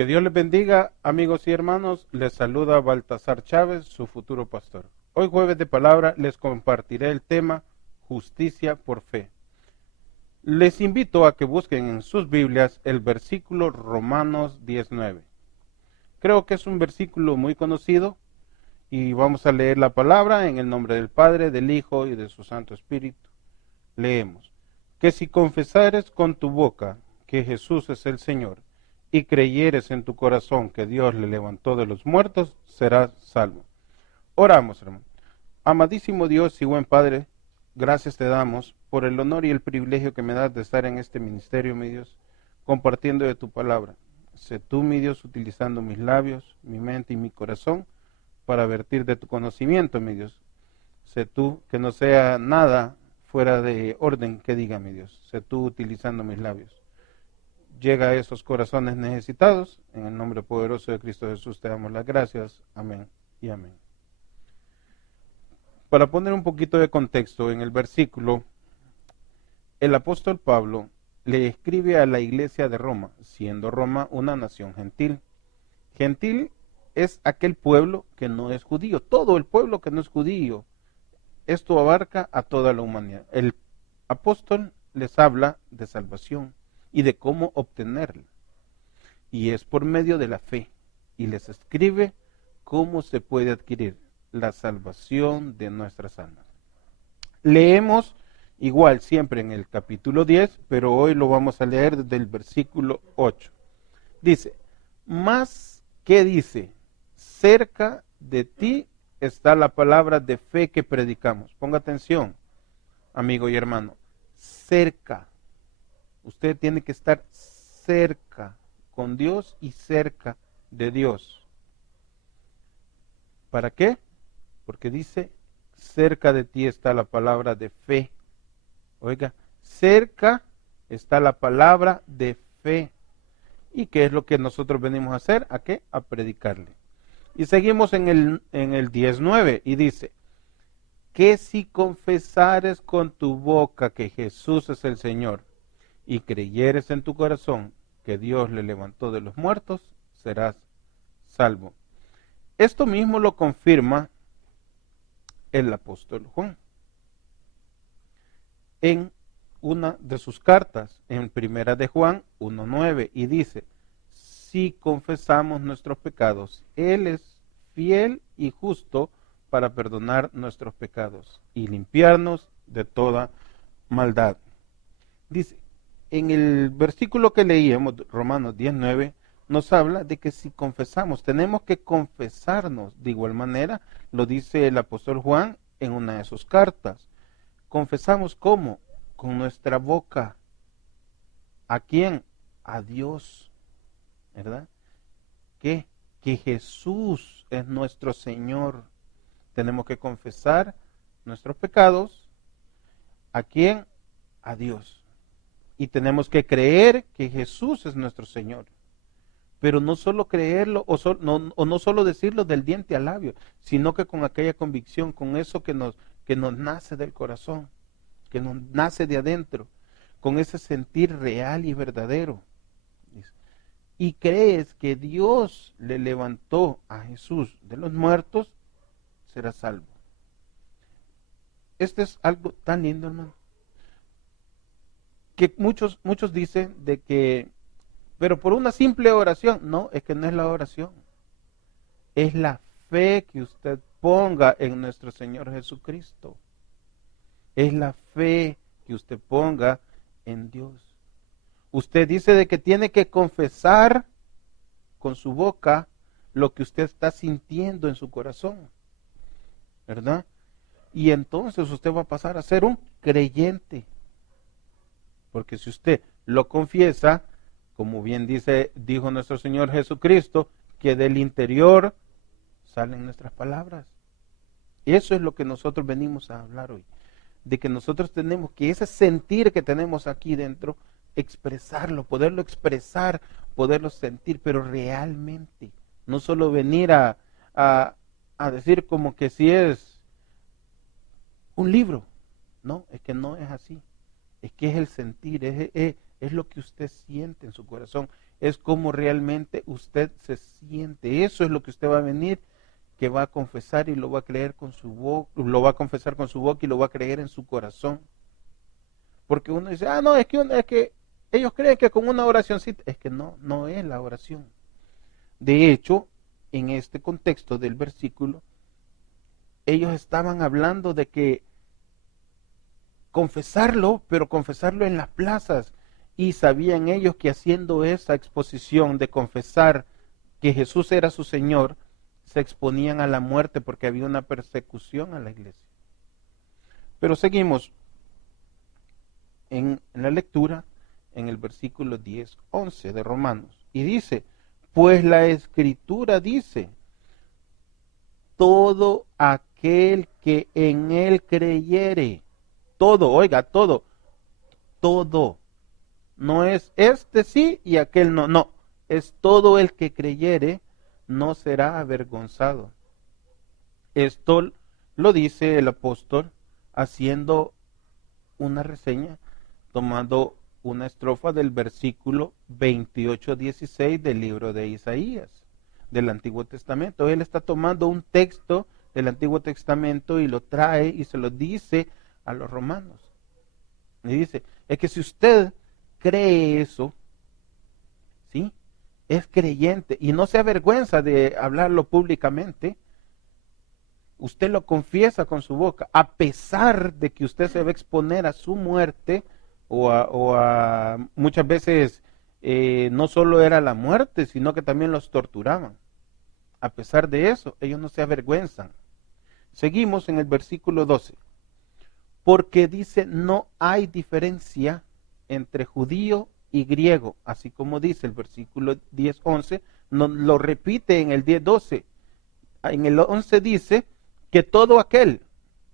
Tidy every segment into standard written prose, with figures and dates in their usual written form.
Que Dios les bendiga, amigos y hermanos. Les saluda Baltasar Chávez, su futuro pastor. Hoy jueves de palabra les compartiré el tema justicia por fe. Les invito a que busquen en sus Biblias el versículo Romanos 19. Creo que es un versículo muy conocido y vamos a leer la palabra en el nombre del Padre, del Hijo y de su Santo Espíritu. Leemos: que si confesares con tu boca que Jesús es el Señor y creyeres en tu corazón que Dios le levantó de los muertos, serás salvo. Oramos, hermano. Amadísimo Dios y buen Padre, gracias te damos por el honor y el privilegio que me das de estar en este ministerio, mi Dios, compartiendo de tu palabra. Sé tú, mi Dios, utilizando mis labios, mi mente y mi corazón para vertir de tu conocimiento, mi Dios. Sé tú que no sea nada fuera de orden que diga, mi Dios. Sé tú utilizando mis labios. Llega a esos corazones necesitados. En el nombre poderoso de Cristo Jesús te damos las gracias. Amén y amén. Para poner un poquito de contexto, en el versículo, el apóstol Pablo le escribe a la iglesia de Roma, siendo Roma una nación gentil. Gentil es aquel pueblo que no es judío, todo el pueblo que no es judío. Esto abarca a toda la humanidad. El apóstol les habla de salvación y de cómo obtenerla. Y es por medio de la fe. Y les escribe cómo se puede adquirir la salvación de nuestras almas. Leemos igual siempre en el capítulo 10, pero hoy lo vamos a leer desde el versículo 8. Dice: más que dice, cerca de ti está la palabra de fe que predicamos. Ponga atención, amigo y hermano. Cerca. Usted tiene que estar cerca con Dios y cerca de Dios. ¿Para qué? Porque dice, cerca de ti está la palabra de fe. Oiga, cerca está la palabra de fe. ¿Y qué es lo que nosotros venimos a hacer? ¿A qué? A predicarle. Y seguimos en el 19 y dice: que si confesares con tu boca que Jesús es el Señor y creyeres en tu corazón que Dios le levantó de los muertos, serás salvo. Esto mismo lo confirma el apóstol Juan en una de sus cartas, en primera de Juan 1:9, y dice: si confesamos nuestros pecados, Él es fiel y justo para perdonar nuestros pecados y limpiarnos de toda maldad. Dice, en el versículo que leíamos, Romanos 19, nos habla de que si confesamos, tenemos que confesarnos. De igual manera, lo dice el apóstol Juan en una de sus cartas. Confesamos ¿cómo? Con nuestra boca. ¿A quién? A Dios. ¿Verdad? ¿Qué? Que Jesús es nuestro Señor. Tenemos que confesar nuestros pecados. ¿A quién? A Dios. Y tenemos que creer que Jesús es nuestro Señor. Pero no solo creerlo o no solo decirlo del diente al labio, sino que con aquella convicción, con eso que nos nace del corazón, que nos nace de adentro, con ese sentir real y verdadero. Y crees que Dios le levantó a Jesús de los muertos, serás salvo. Este es algo tan lindo, hermano, que muchos dicen de que, pero por una simple oración. No, es que no es la oración. Es la fe que usted ponga en nuestro Señor Jesucristo. Es la fe que usted ponga en Dios. Usted dice de que tiene que confesar con su boca lo que usted está sintiendo en su corazón, ¿verdad? Y entonces usted va a pasar a ser un creyente. Porque si usted lo confiesa, como bien dijo nuestro Señor Jesucristo, que del interior salen nuestras palabras. Eso es lo que nosotros venimos a hablar hoy. De que nosotros tenemos que ese sentir que tenemos aquí dentro, expresarlo, poderlo expresar, poderlo sentir, pero realmente. No solo venir a decir como que si es un libro. No, es que no es así. Es que es el sentir, es lo que usted siente en su corazón, es cómo realmente usted se siente. Eso es lo que usted va a venir, que va a confesar y lo va a creer con su boca, lo va a confesar con su boca y lo va a creer en su corazón. Porque uno dice, no, es que ellos creen que con una oracióncita, es que no es la oración. De hecho, en este contexto del versículo, ellos estaban hablando de que confesarlo, pero confesarlo en las plazas. Y sabían ellos que haciendo esa exposición de confesar que Jesús era su Señor, se exponían a la muerte porque había una persecución a la iglesia. Pero seguimos en la lectura, en el versículo 10, 11 de Romanos. Y dice, pues la Escritura dice, todo aquel que en él creyere, todo, oiga, todo, no es este sí y aquel no, es todo el que creyere, no será avergonzado. Esto lo dice el apóstol haciendo una reseña, tomando una estrofa del versículo 28-16 del libro de Isaías, del Antiguo Testamento. Él está tomando un texto del Antiguo Testamento y lo trae y se lo dice a los romanos. Y dice, es que si usted cree eso, ¿sí? Es creyente y no se avergüenza de hablarlo públicamente, usted lo confiesa con su boca, a pesar de que usted se va a exponer a su muerte o a muchas veces no solo era la muerte, sino que también los torturaban. A pesar de eso, ellos no se avergüenzan. Seguimos en el versículo 12. Porque dice, no hay diferencia entre judío y griego, así como dice el versículo 10-11, no, lo repite en el 10-12. En el 11 dice que todo aquel,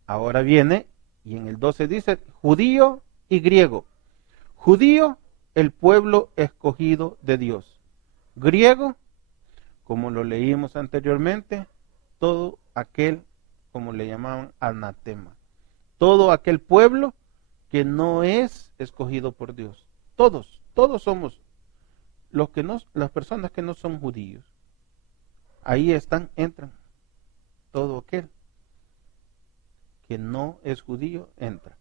ahora viene, y en el 12 dice, judío y griego. Judío, el pueblo escogido de Dios. Griego, como lo leímos anteriormente, todo aquel, como le llamaban, anatema. Todo aquel pueblo que no es escogido por Dios. Todos somos las personas que no son judíos. Ahí entran. Todo aquel que no es judío entra.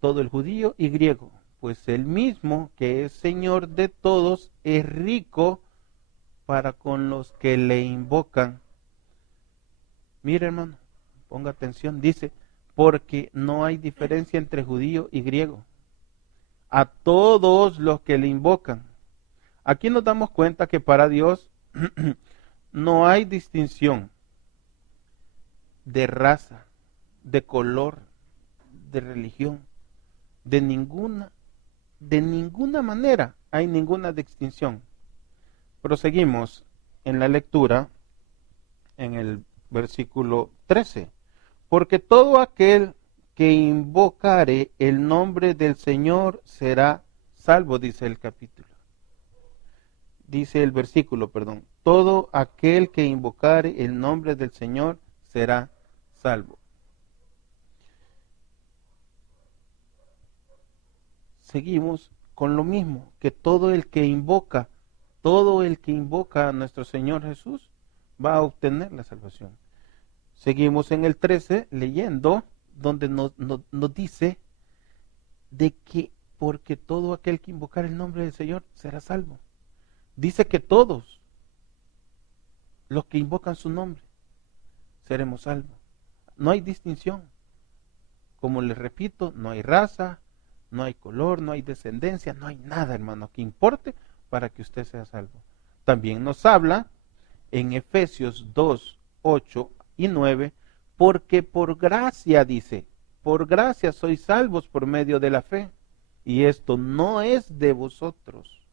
Todo el judío y griego, pues el mismo que es Señor de todos es rico para con los que le invocan. Mire, hermano, ponga atención, dice, porque no hay diferencia entre judío y griego. A todos los que le invocan. Aquí nos damos cuenta que para Dios no hay distinción de raza, de color, de religión, de ninguna manera hay ninguna distinción. Proseguimos en la lectura en el versículo 13. Porque todo aquel que invocare el nombre del Señor será salvo, dice el capítulo. Dice el versículo, perdón. Todo aquel que invocare el nombre del Señor será salvo. Seguimos con lo mismo, que todo el que invoca a nuestro Señor Jesús va a obtener la salvación. Seguimos en el 13 leyendo, donde nos dice de que porque todo aquel que invocar el nombre del Señor será salvo. Dice que todos los que invocan su nombre seremos salvos. No hay distinción. Como les repito, no hay raza, no hay color, no hay descendencia, no hay nada, hermano, que importe para que usted sea salvo. También nos habla en Efesios 2, 8 y 9, porque por gracia, dice, por gracia sois salvos por medio de la fe, y esto no es de vosotros,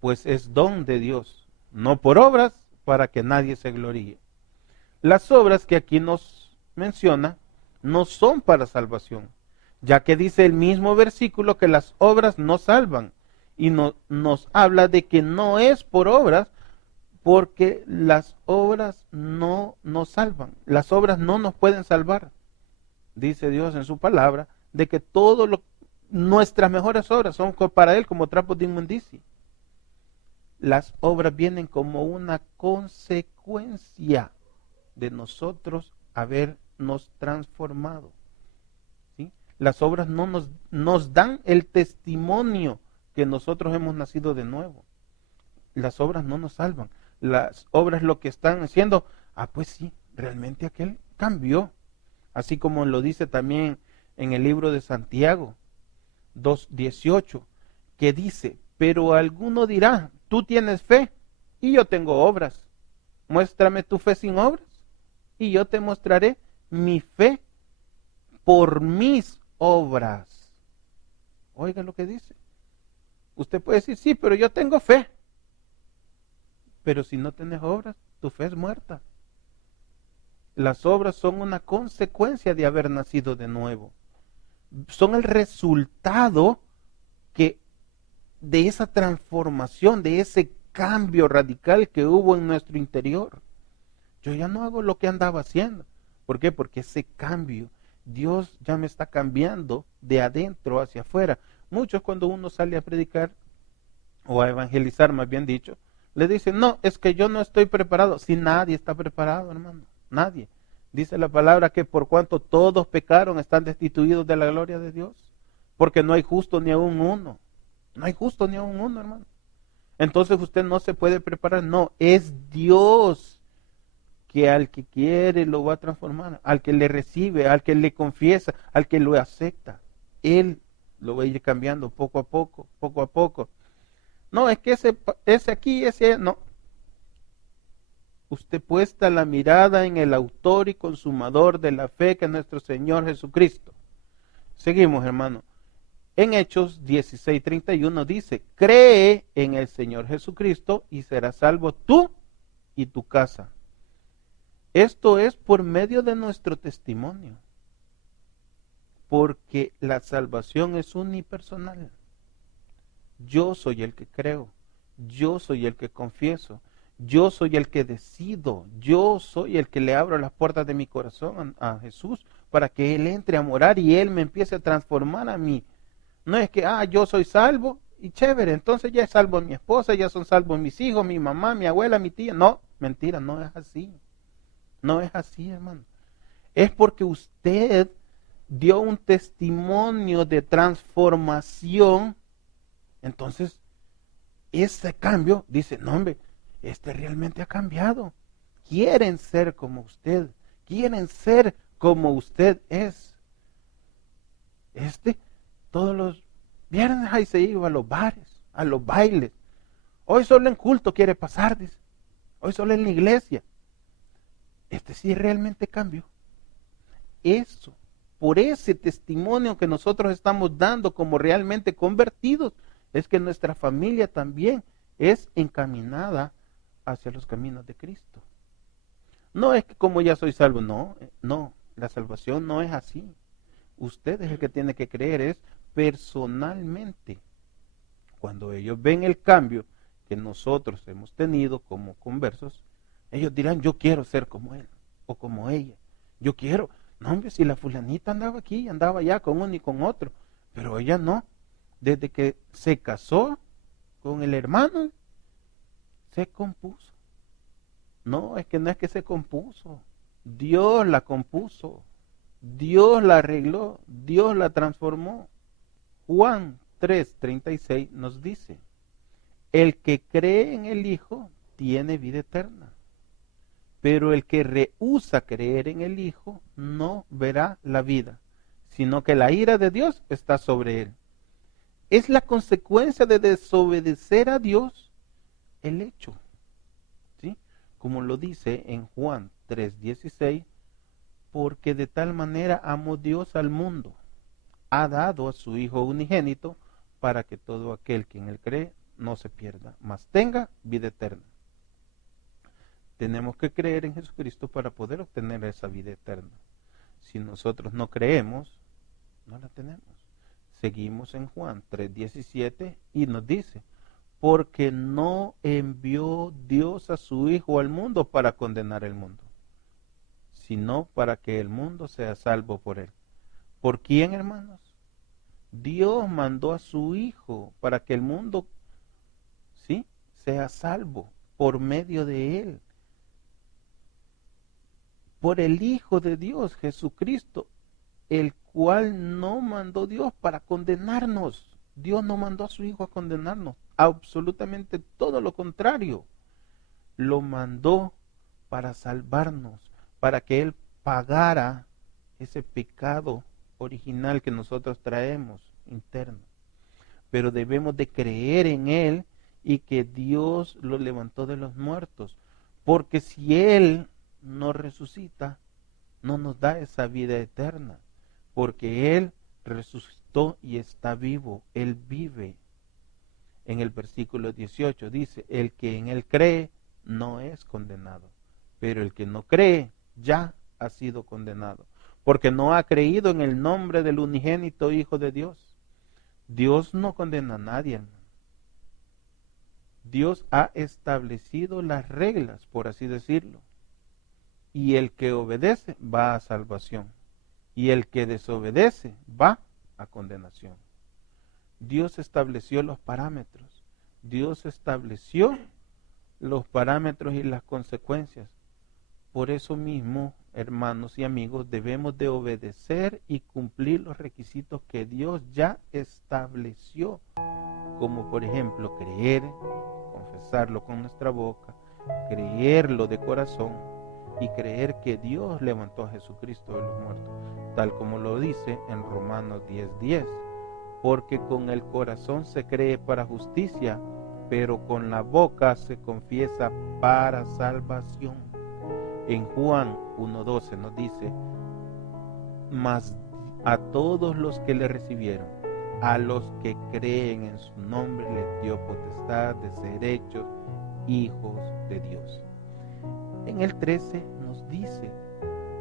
pues es don de Dios, no por obras, para que nadie se gloríe. Las obras que aquí nos menciona no son para salvación, ya que dice el mismo versículo que las obras no salvan, y nos habla de que no es por obras, porque las obras no nos salvan, las obras no nos pueden salvar. Dice Dios en su palabra, de que nuestras mejores obras son para Él como trapos de inmundicia. Las obras vienen como una consecuencia de nosotros habernos transformado. ¿Sí? Las obras no nos dan el testimonio que nosotros hemos nacido de nuevo. Las obras no nos salvan. Las obras lo que están haciendo, pues sí, realmente aquel cambió. Así como lo dice también en el libro de Santiago 2:18, que dice, pero alguno dirá, tú tienes fe y yo tengo obras. Muéstrame tu fe sin obras y yo te mostraré mi fe por mis obras. Oiga lo que dice. Usted puede decir, sí, pero yo tengo fe. Pero si no tienes obras, tu fe es muerta. Las obras son una consecuencia de haber nacido de nuevo. Son el resultado de esa transformación, de ese cambio radical que hubo en nuestro interior. Yo ya no hago lo que andaba haciendo. ¿Por qué? Porque ese cambio, Dios ya me está cambiando de adentro hacia afuera. Muchos cuando uno sale a predicar, o a evangelizar más bien dicho, le dicen, no, es que yo no estoy preparado. Si nadie está preparado, hermano, nadie. Dice la palabra que por cuanto todos pecaron, están destituidos de la gloria de Dios. Porque no hay justo ni aún uno. No hay justo ni aún uno, hermano. Entonces usted no se puede preparar. No, es Dios que al que quiere lo va a transformar. Al que le recibe, al que le confiesa, al que lo acepta. Él lo va a ir cambiando poco a poco, poco a poco. No, es que ese aquí, ese no. Usted puesta la mirada en el autor y consumador de la fe, que es nuestro Señor Jesucristo. Seguimos, hermano. En Hechos 16:31 dice, cree en el Señor Jesucristo y serás salvo tú y tu casa. Esto es por medio de nuestro testimonio, porque la salvación es unipersonal. Yo soy el que creo, yo soy el que confieso, yo soy el que decido, yo soy el que le abro las puertas de mi corazón a Jesús para que Él entre a morar y Él me empiece a transformar a mí. No es que, yo soy salvo y chévere, entonces ya es salvo a mi esposa, ya son salvos mis hijos, mi mamá, mi abuela, mi tía. No, mentira, no es así. No es así, hermano. Es porque usted dio un testimonio de transformación. Entonces, ese cambio, dice, no hombre, este realmente ha cambiado. Quieren ser como usted. Quieren ser como usted es. Todos los viernes ahí se iba a los bares, a los bailes. Hoy solo en culto quiere pasar, dice. Hoy solo en la iglesia. Sí realmente cambió. Eso, por ese testimonio que nosotros estamos dando como realmente convertidos, es que nuestra familia también es encaminada hacia los caminos de Cristo. No es que como ya soy salvo, no, la salvación no es así. Usted es el que tiene que creer, es personalmente. Cuando ellos ven el cambio que nosotros hemos tenido como conversos, ellos dirán, yo quiero ser como él o como ella. Yo quiero. No, hombre, si la fulanita andaba aquí, andaba allá con uno y con otro, pero ella no. Desde que se casó con el hermano, se compuso. No, es que no es que se compuso. Dios la compuso. Dios la arregló. Dios la transformó. Juan 3:36 nos dice, el que cree en el Hijo tiene vida eterna, pero el que rehúsa creer en el Hijo no verá la vida, sino que la ira de Dios está sobre él. Es la consecuencia de desobedecer a Dios el hecho, ¿sí? Como lo dice en Juan 3:16, porque de tal manera amó Dios al mundo, ha dado a su Hijo unigénito, para que todo aquel que en él cree no se pierda, mas tenga vida eterna. Tenemos que creer en Jesucristo para poder obtener esa vida eterna. Si nosotros no creemos, no la tenemos. Seguimos en Juan 3:17 y nos dice, porque no envió Dios a su Hijo al mundo para condenar el mundo, sino para que el mundo sea salvo por él. ¿Por quién, hermanos? Dios mandó a su Hijo para que el mundo, ¿sí?, sea salvo por medio de Él, por el Hijo de Dios, Jesucristo, el cual no mandó Dios para condenarnos. Dios no mandó a su Hijo a condenarnos, absolutamente todo lo contrario. Lo mandó para salvarnos, para que Él pagara ese pecado original que nosotros traemos interno. Pero debemos de creer en Él y que Dios lo levantó de los muertos, porque si Él no resucita, no nos da esa vida eterna, porque Él resucitó y está vivo, Él vive. En el versículo 18 dice, el que en Él cree no es condenado, pero el que no cree ya ha sido condenado, porque no ha creído en el nombre del unigénito Hijo de Dios. Dios no condena a nadie, hermano. Dios ha establecido las reglas, por así decirlo, y el que obedece va a salvación, y el que desobedece va a condenación. Dios estableció los parámetros, Dios estableció los parámetros y las consecuencias. Por eso mismo, hermanos y amigos, debemos de obedecer y cumplir los requisitos que Dios ya estableció, como por ejemplo creer, confesarlo con nuestra boca, creerlo de corazón y creer que Dios levantó a Jesucristo de los muertos, tal como lo dice en Romanos 10:10, porque con el corazón se cree para justicia, pero con la boca se confiesa para salvación. En Juan 1:12 nos dice, mas a todos los que le recibieron, a los que creen en su nombre, les dio potestad de ser hechos hijos de Dios. En el 13 nos dice,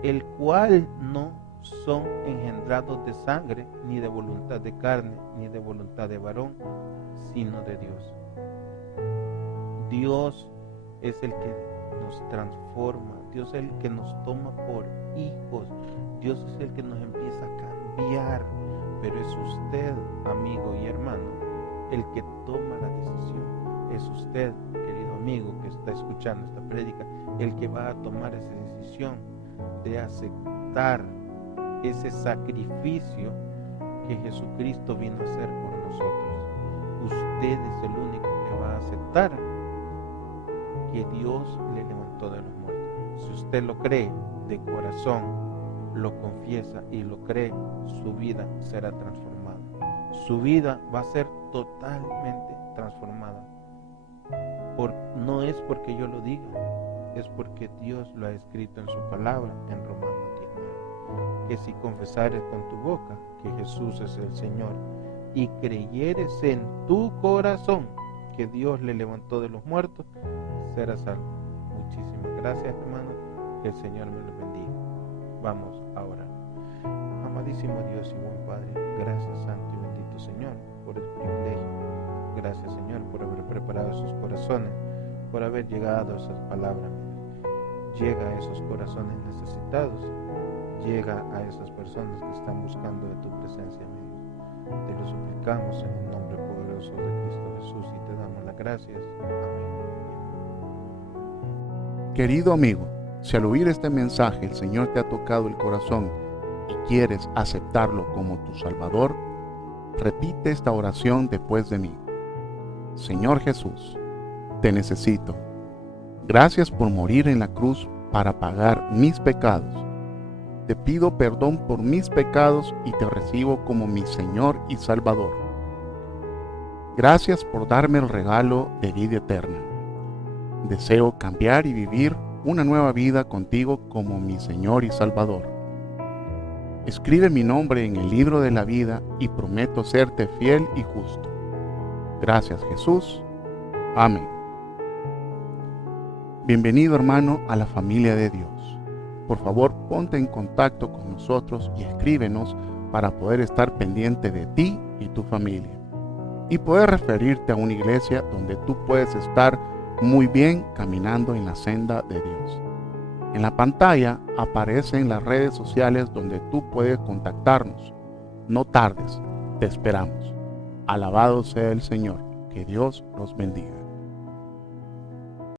el cual no son engendrados de sangre, ni de voluntad de carne, ni de voluntad de varón, sino de Dios. Dios es el que nos transforma, Dios es el que nos toma por hijos, Dios es el que nos empieza a cambiar, pero es usted, amigo y hermano, el que toma la decisión. Es usted, querido amigo, que está escuchando esta prédica, el que va a tomar esa decisión de aceptar ese sacrificio que Jesucristo vino a hacer por nosotros. Usted es el único que va a aceptar que Dios le levantó de los muertos. Si usted lo cree de corazón, lo confiesa y lo cree, su vida será transformada. Su vida va a ser totalmente transformada. No es porque yo lo diga, es porque Dios lo ha escrito en su palabra en Romanos 10:9, que si confesares con tu boca que Jesús es el Señor y creyeres en tu corazón que Dios le levantó de los muertos, serás salvo. Muchísimas gracias, hermanos, que el Señor me los bendiga. Vamos a orar. Amadísimo Dios y buen Padre, gracias santo y bendito Señor por el privilegio. Gracias Señor por haber preparado sus corazones, por haber llegado a esas palabras. Llega a esos corazones necesitados, llega a esas personas que están buscando de tu presencia, mi Dios. Te lo suplicamos en el nombre poderoso de Cristo Jesús y te damos las gracias. Amén. Querido amigo, si al oír este mensaje el Señor te ha tocado el corazón y quieres aceptarlo como tu Salvador, repite esta oración después de mí. Señor Jesús, te necesito. Gracias por morir en la cruz para pagar mis pecados. Te pido perdón por mis pecados y te recibo como mi Señor y Salvador. Gracias por darme el regalo de vida eterna. Deseo cambiar y vivir una nueva vida contigo como mi Señor y Salvador. Escribe mi nombre en el libro de la vida y prometo serte fiel y justo. Gracias, Jesús. Amén. Bienvenido, hermano, a la familia de Dios. Por favor, ponte en contacto con nosotros y escríbenos para poder estar pendiente de ti y tu familia. Y poder referirte a una iglesia donde tú puedes estar muy bien caminando en la senda de Dios. En la pantalla aparecen las redes sociales donde tú puedes contactarnos. No tardes, te esperamos. Alabado sea el Señor. Que Dios los bendiga.